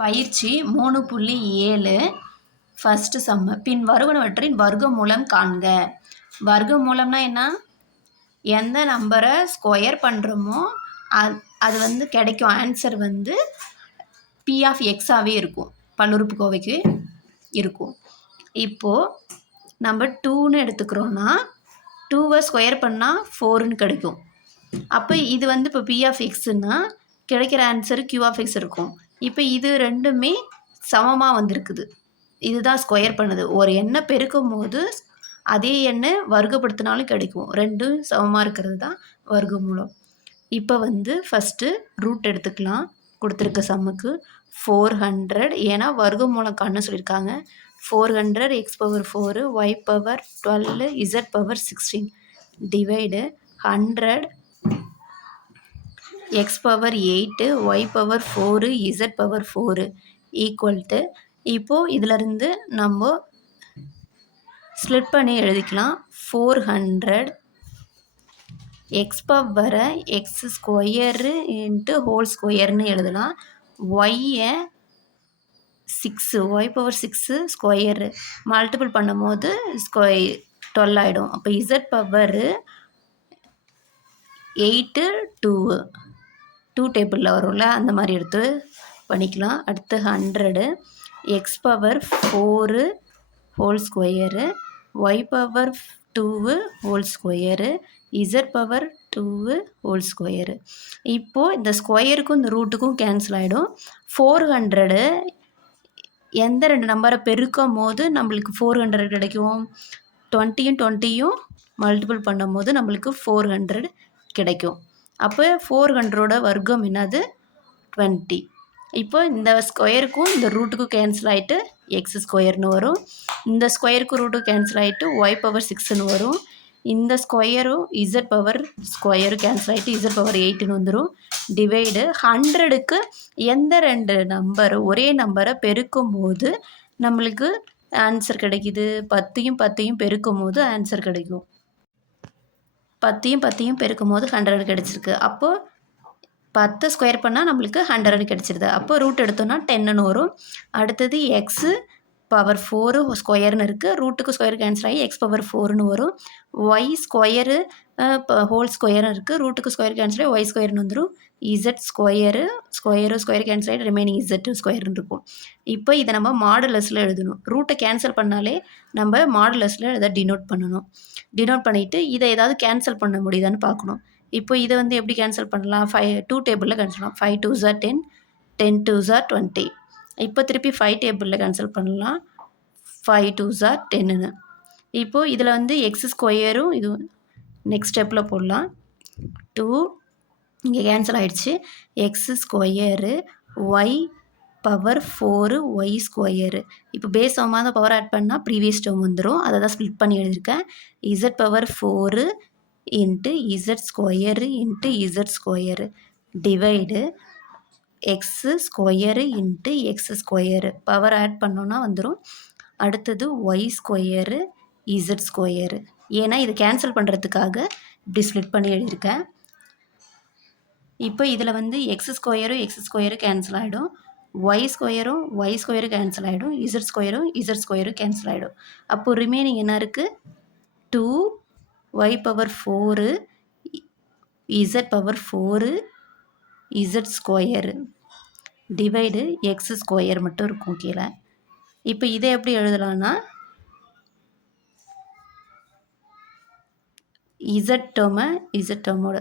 பயிற்சி மூணு புள்ளி ஏழு ஃபஸ்ட்டு சம்மு பின் வருவனவற்றின் வர்க்க மூலம் காண்க. வர்க்க மூலம்னா என்ன? எந்த நம்பரை ஸ்கொயர் பண்ணுறோமோ அது அது வந்து கிடைக்கும். ஆன்சர் வந்து பி ஆஃப் எக்ஸாகவே இருக்கும். பல்லுறுப்புக்கோவைக்கு இருக்கும். இப்போது நம்ம டூன்னு எடுத்துக்கிறோன்னா டூவை ஸ்கொயர் பண்ணால் ஃபோர்னு கிடைக்கும். அப்போ இது வந்து இப்போ பி ஆஃப் எக்ஸுன்னா கிடைக்கிற ஆன்சர் கியூ ஆஃப் எக்ஸ் இருக்கும். இப்போ இது ரெண்டுமே சமமாக வந்திருக்குது. இதுதான் ஸ்கொயர் பண்ணுது. ஒரு எண்ணெய் பெருக்கும் போது அதே எண்ணெய் வர்க்கப்படுத்தினாலும் கிடைக்கும். ரெண்டும் சமமாக இருக்கிறது தான் வர்க்கமூலம் இப்போ வந்து ஃபஸ்ட்டு ரூட் எடுத்துக்கலாம். கொடுத்துருக்க சம்முக்கு ஃபோர் ஹண்ட்ரட் ஏன்னா வர்க்கமூலம் காண சொல்லியிருக்காங்க. Four hundred x power four y power twelve z power sixteen divide hundred x power eight y power four z power four equal to இப்போது இதிலருந்து நம்ம ஸ்ப்ளிட் பண்ணி எழுதிக்கலாம். ஃபோர் ஹண்ட்ரட் எக்ஸ் பவரை எக்ஸ் ஸ்கொயரு இன்ட்டு ஹோல் ஸ்கொயர்னு எழுதலாம். ஒய்யை six y power six square multiple பண்ணும்போது ஸ்கொய் டுவெல் ஆகிடும் அப்போ z power eight two two டேபிளில் வரும்ல அந்த மாதிரி எடுத்து பண்ணிக்கலாம். அடுத்து hundred x power four whole square y power two whole square z power two whole square இப்போது இந்த ஸ்கொயருக்கும் இந்த ரூட்டுக்கும் கேன்சல் ஆகிடும் ஃபோர் ஹண்ட்ரடு எந்த ரெண்டு நம்பரை பெருக்கும் போது நம்மளுக்கு ஃபோர் ஹண்ட்ரட் கிடைக்கும். டுவெண்ட்டியும் டுவெண்ட்டியும் மல்டிபிள் பண்ணும் போது நம்மளுக்கு ஃபோர் ஹண்ட்ரட் கிடைக்கும். அப்போ ஃபோர் ஹண்ட்ரோட வர்க்கம் என்னது? டுவெண்ட்டி இப்போ இந்த ஸ்கொயருக்கும் இந்த ரூட்டுக்கும் கேன்சல் ஆகிட்டு எக்ஸ் ஸ்கொயர்னு வரும். இந்த ஸ்கொயருக்கும் ரூட்டு கேன்சல் ஆகிட்டு ஒய் பவர் சிக்ஸ்னு வரும். இந்த ஸ்கொயரும் இசட் பவர் ஸ்கொயரும் கேன்சல் ஆகிட்டு இசட் பவர் எயிட்டுன்னு வந்துடும் டிவைடு ஹண்ட்ரடுக்கு எந்த ரெண்டு நம்பர் ஒரே நம்பரை பெருக்கும் போது நம்மளுக்கு ஆன்சர் கிடைக்கிது. பத்தையும் பத்தையும் பெருக்கும் போது ஆன்சர் கிடைக்கும். பத்தையும் பத்தையும் பெருக்கும் போது ஹண்ட்ரட் கிடச்சிருக்கு. அப்போது பத்து ஸ்கொயர் பண்ணால் நம்மளுக்கு ஹண்ட்ரட் கிடச்சிருது. அப்போ ரூட் எடுத்தோன்னா டென்னுன்னு வரும். அடுத்தது எக்ஸு பவர் ஃபோரு ஸ்கொயர்னு இருக்குது ரூட்டுக்கு ஸ்கொயர் கேன்சல் ஆகி எக்ஸ் பவர் ஃபோர்னு வரும். ஒய் ஸ்கொயரு இப்போ ஹோல் ஸ்கொயரும் இருக்குது ரூட்டுக்கு ஸ்கொயர் கேன்சல் ஆகி ஒய் ஸ்கொயர்னு வந்துடும் z square square square cancel ஆகி ரிமைனிங் இசட்டு ஸ்கொயர்னு இருக்கும். இப்போ இதை நம்ம மாடுலஸில் எழுதணும். ரூட்டை கேன்சல் பண்ணாலே நம்ம மாடுலஸில் இதை டினோட் பண்ணணும். டினோட் பண்ணிவிட்டு இதை ஏதாவது கேன்சல் பண்ண முடியுதான்னு பார்க்கணும். இப்போ இதை வந்து எப்படி கேன்சல் பண்ணலாம்? ஃபைவ் டூ டேபிளில் கேன்சல் பண்ணலாம். ஃபைவ் டூ ஜார் டென் டென் டூ ஜார் டுவெண்ட்டி இப்போ திருப்பி ஃபைவ் டேபிளில் கேன்சல் பண்ணலாம். ஃபைவ் டூ ஜார் டென்னு இப்போது இதில் வந்து எக்ஸ் ஸ்கொயரும் இது நெக்ஸ்ட் ஸ்டெப்பில் போடலாம். டூ இங்கே கேன்சல் ஆகிடுச்சு x square y power four y square இப்போ பேஸ் சமமாக தான் பவர் ஆட் பண்ணால் ப்ரீவியஸ் டேர்ம் வந்துடும் அதை தான் ஸ்பிளிட் பண்ணி எழுதியிருக்கேன். Z power four into z square into z square divide x square into x square power add பண்ணோன்னா வந்துடும் அடுத்தது ஒய் ஸ்கொயரு இசட் ஸ்கொயரு ஏன்னா இது கேன்சல் பண்ணுறதுக்காக இப்படி ஸ்ப்ளிட் பண்ணி எழுதியிருக்கேன். இப்போ இதில் வந்து எக்ஸ் ஸ்கொயரும் எக்ஸ் ஸ்கொயரும் கேன்சல் ஆகிடும் ஒய் ஸ்கொயரும் ஒய் ஸ்கொயரும் கேன்சல் ஆகிடும் இசட் ஸ்கொயரும் இசட் ஸ்கொயரும் கேன்சல் ஆகிடும் அப்போது ரிமைனிங் என்ன இருக்குது two y power four z power four z square divide x square மட்டும் இருக்கும் கீழே. இப்போ இதை எப்படி எழுதலாம்னா இசட் டேர்மை z டேர்மோட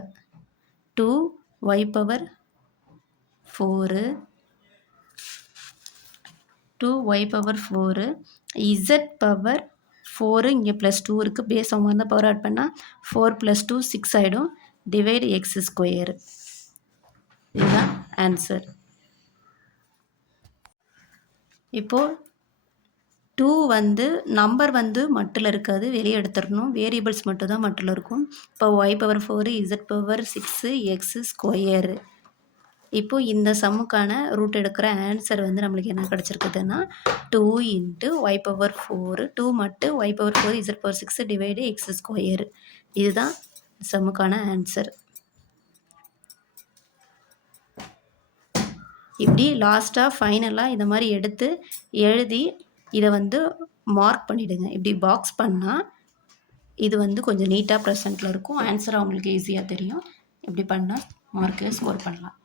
two y power four two y power four z power four இங்கே ப்ளஸ் டூ இருக்குது பேஸ் அவங்க வந்து பவர் ஆட் பண்ணால் ஃபோர் ப்ளஸ் டூ சிக்ஸ் ஆகிடும் டிவைடு எக்ஸ் ஸ்கொயரு. இதுதான் ஆன்சர் இப்போது டூ வந்து நம்பர் வந்து மட்டில் இருக்காது வெளியே எடுத்துடணும். வேரியபிள்ஸ் மட்டும் தான் மட்டில் இருக்கும். இப்போ y power four z power six x square இப்போது இந்த சம்முக்கான ரூட் எடுக்கிற ஆன்சர் வந்து நம்மளுக்கு என்ன கிடச்சிருக்குதுன்னா two into y power four two மட்டும் y power four z power six divide x square இதுதான் சம்முக்கான ஆன்சர் இப்படி லாஸ்ட்டாக ஃபைனலாக இந்த மாதிரி எடுத்து எழுதி இதை வந்து மார்க் பண்ணிவிடுங்க இப்படி பாக்ஸ் பண்ணால் இது வந்து கொஞ்சம் நீட்டாக ப்ரெசண்ட்டில் இருக்கும். ஆன்சர் அவங்களுக்கு ஈஸியாக தெரியும். இப்படி பண்ணால் மார்க்கு ஸ்கோர் பண்ணலாம்.